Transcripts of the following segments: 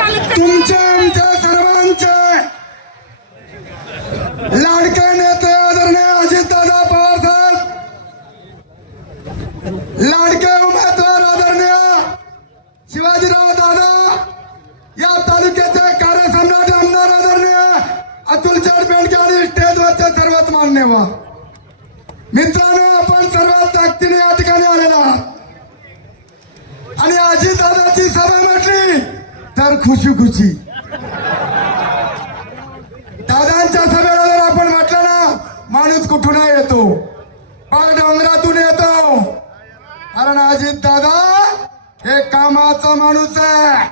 तुमच्या आमच्या सर्वांचे लाडके नेते आदरणीय अजितदादा पवार साहेब लाडके उमेदवार आदरणीय शिवाजीराव दादा या तालुक्याचे कार्यसम्राट आमदार आदरणीय अतुल चढ बेंडके आणि स्टेजवरचे सर्वात मान्यवर मित्रांनो आपण सर्वात ताकदीने या ठिकाणी आलेला आणि अजितदादा तर खुशी खुशी. दादांच्या सभेला जर आपण म्हटलं ना माणूस कुठून येतो? पार डोंगरातून येतो. कारण अजित दादा हे कामाचा माणूस आहे.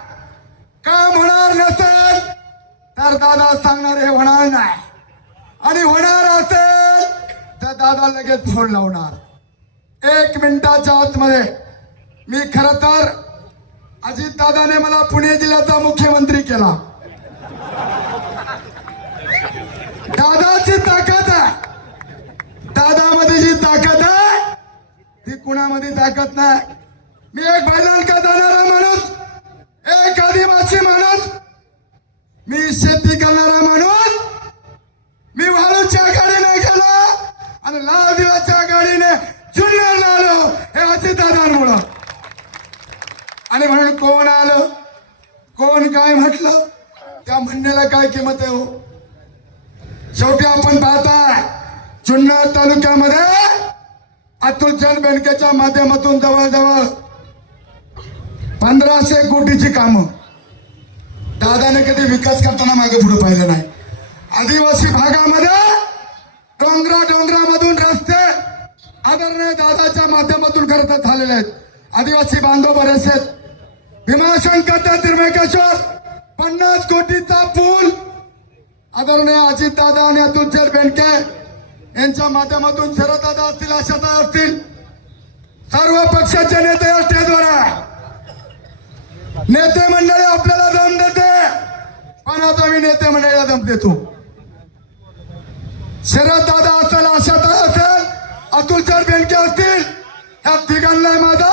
काम होणार नसेल तर दादा सांगणार हे होणार नाही. आणि होणार असेल तर दादा लगेच फोन लावणार. एक मिनिटाच्या आतमध्ये. मी खर तर अजित दादाने मला पुणे जिल्ह्याचा मुख्यमंत्री केला. दादाची ताकद आहे. दादामध्ये जी ताकद आहे ती कुणामध्ये ताकद नाही. मी एक बैलांका जाणारा माणूस एक आदिवासी माणूस. मी शेती करणारा माणूस. मी वाळूच्या गाडीने गेलो आणि लाल दिवाच्या गाडीने जुन्नर आलो हे अजितदादांमुळं आणि म्हणून कोण आलं? कोण काय म्हटलं? त्या म्हणण्याला काय किंमत आहे हो? शेवटी आपण पाहताय जुन्नर तालुक्यामध्ये अतुलचंद बँकेच्या माध्यमातून जवळजवळ पंधराशे कोटीची कामं. दादाने कधी विकास करताना मागे पुढे पाहिलं नाही. आदिवासी भागामध्ये डोंगरा डोंगरामधून रस्ते आदरणीय दादाच्या माध्यमातून करत झालेले आहेत. आदिवासी बांधव बरेच आहेत. भीमाशंकर त्रिमेकेश्वर। पन्नास कोटीचा पूल। आदरणीय अजित दादा आणि अतुलचर बेंडके यांच्या माध्यमातून शरददादा असतील आशादा असतील सर्व पक्षाचे नेते या स्टेजवर नेते मंडळी आपल्याला दम देते. पण आता मी नेते मंडळीला दम देतो. शरद दादा असेल आशादा असेल अतुलचर बेंडके असतील ह्या तिघांना माझा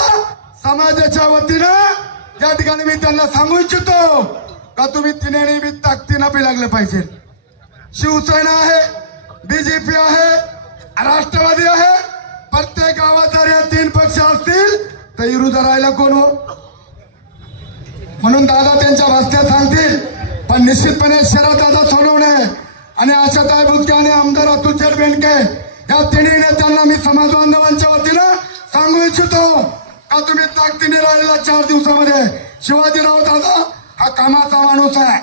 समाजाच्या वतीनं ज्या ठिकाणी मी त्यांना सांगू इच्छितो का तुम्ही तिन्ही बी ताकदीनं बी लागलं पाहिजे. शिवसेना आहे बीजेपी आहे राष्ट्रवादी आहे प्रत्येक गावात जर या तीन पक्ष असतील तर विरुद्ध राहायला कोण हो? म्हणून दादा त्यांच्या भाषणात सांगतील पण निश्चितपणे शरद दादा सोडवणे आणि आशाताई बुचके आणि आमदार अतुल बेंडके या तिन्ही नेत्यांना मी समाज बांधवांच्या वतीनं सांगू इच्छितो. का तुम्ही ताकदीने राहिलेला चार दिवसामध्ये. शिवाजीराव दादा हा कामाचा माणूस आहे.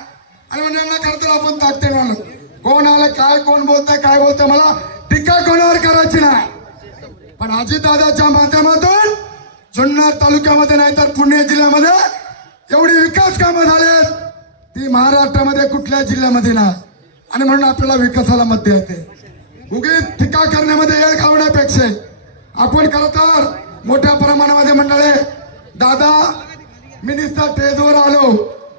आणि म्हणजे करतो करतील आपण ताकदीने माणूस. कोण आलं काय कोण बोलतंय काय बोलतंय मला टीका कोणावर करायची नाही. पण अजितदादाच्या माध्यमातून जुन्नर तालुक्यामध्ये नाही तर पुणे जिल्ह्यामध्ये एवढी विकास कामं झालेत. ती महाराष्ट्रामध्ये कुठल्या जिल्ह्यामध्ये नाही. आणि म्हणून आपल्याला विकासाला मत येते उगीच टीका करण्यामध्ये येळ घालण्यापेक्षा आपण खरं तर मोठ्या प्रमाणामध्ये मंडळे दादा मी नुसता स्टेजवर आलो.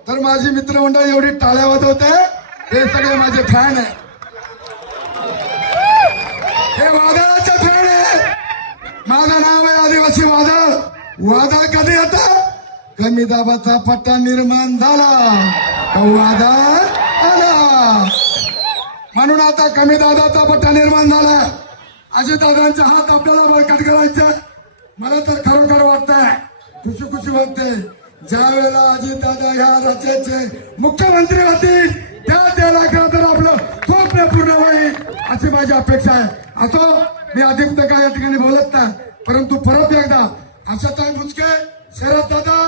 तर माझी मित्रमंडळ एवढी टाळ्या होते हे सगळे माझे फॅन आहे हे वादळाचे फॅन आहे माझं नाव आहे आदिवासी वादळ. वादळ कधी येत? कमी दाबाचा पट्टा निर्माण झाला. वादळ आला. म्हणून आता कमी दाबाचा पट्टा निर्माण झाला. अजितदादांचा हात आपल्याला बळकट करायचा. मला तर खरोखर वाटतंय खुशी खुशी वाटते ज्या वेळेला अजितदादा ह्या राज्याचे मुख्यमंत्री होतील त्या त्याला खरं तर आपलं स्वप्न पूर्ण होईल अशी माझी अपेक्षा आहे. असो मी अधिक तर काय या ठिकाणी बोलत नाही परंतु परत एकदा आशाताई बुचके शरद दादा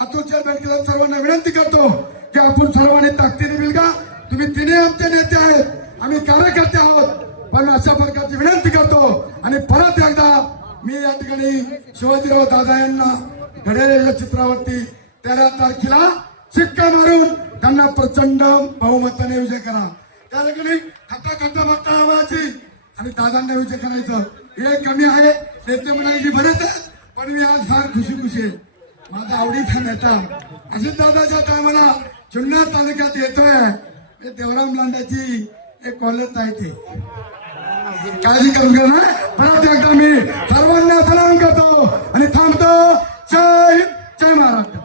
अतुलच्या बँकेला सर्वांना विनंती करतो की आपण सर्वांनी ताकदीने मिळगा. तुम्ही तिन्ही आमचे नेते आहेत आम्ही कार्यकर्ते आहोत पण अशा प्रकारे विनंती करतो आणि परत एकदा मी या ठिकाणी शिवाजीराव दादा यांना घडलेल्या चित्रावरती तेरा तारखेला शिक्का मारून त्यांना प्रचंड बहुमताने विजय करा. त्या ठिकाणी खट्टा खट्टा मागता आवाजी आणि दादांना विजय करायचं. हे कमी आहे. नेते म्हणायची बरेच पण मी आज फार खुशी खुशी माझा आवडीचा नेता अजित दादाच्या टायमाला जुन्नर तालुक्यात येतोय. देवराम लांड्याची एक कॉलेज आहे ते. काळजी करून घेऊ ना. परत एकदा मी सर्वांना सलाम करतो आणि थांबतो. जय हिंद, जय महाराष्ट्र.